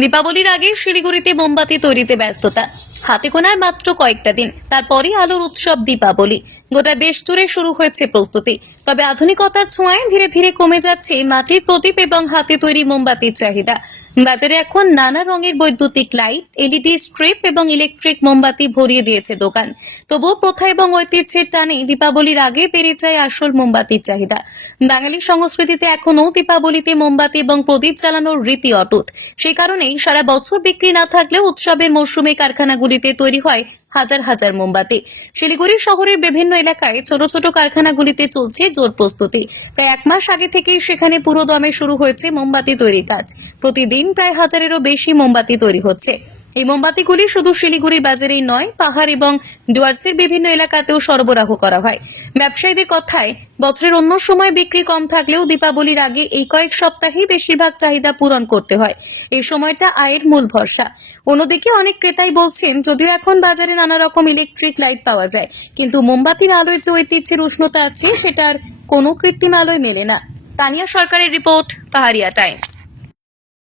দীপাবলির আগে শিলিগুড়িতে মোমবাতি তৈরিতে ব্যস্ততা। হাতে গোনার মাত্র কয়েকটা দিন, তারপরই আলোর উৎসব দীপাবলি। গোটা দেশ জুড়ে শুরু হয়েছে প্রস্তুতি। তবে আধুনিকতার ছোঁয়ায় ধীরে ধীরে কমে যাচ্ছে মাটির প্রদীপ এবং হাতে তৈরি মোমবাতির চাহিদা। বাজারে এখন নানা রঙের বৈদ্যুতিক লাইট, এলইডি স্ট্রিপ এবং ইলেকট্রিক মোমবাতি ভরিয়ে দিয়েছে দোকান। তবুও প্রথা এবং ঐতিহ্যের টানে দীপাবলির আগে বেড়ে যায় আসল মোমবাতির চাহিদা। বাঙালি সংস্কৃতিতে এখনো দীপাবলিতে মোমবাতি এবং প্রদীপ জ্বালানোর রীতি অটুট। সেই কারণেই সারা বছর বিক্রি না থাকলেও উৎসবের মরশুমে কারখানাগুলিতে তৈরি হয় হাজার হাজার মোমবাতি। শিলিগুড়ি শহরের বিভিন্ন এলাকায় ছোট ছোট কারখানাগুলিতে চলছে জোর প্রস্তুতি। প্রায় এক মাস আগে থেকেই সেখানে পুরো দমে শুরু হয়েছে মোমবাতি তৈরির কাজ। প্রতিদিন প্রায় হাজারেরও বেশি মোমবাতি তৈরি হচ্ছে। এই মোমবাতিগুলি শুধু শিলিগুড়ি বাজারেই নয়, পাহাড় এবং ডুয়ার্সের বিভিন্ন এলাকাতেও সরবরাহ করা হয়। ব্যবসায়ীদের কথায়, বছরের অন্য সময় বিক্রি কম থাকলেও দীপাবলির আগে এই কয়েক সপ্তাহেই বেশিরভাগ চাহিদা পূরণ করতে হয়। এই সময়টা আয়ের মূল ভরসা। অন্যদিকে অনেক ক্রেতাই বলছেন, যদিও এখন বাজারে নানা রকম ইলেকট্রিক লাইট পাওয়া যায়, কিন্তু মোমবাতির আলোয় যে ঐতিহ্যের উষ্ণতা আছে সেটার কোনো কৃত্রিম আলোয় মেলে না। তানিয়া সরকারের রিপোর্ট, পাহাড়িয়া টাইমস।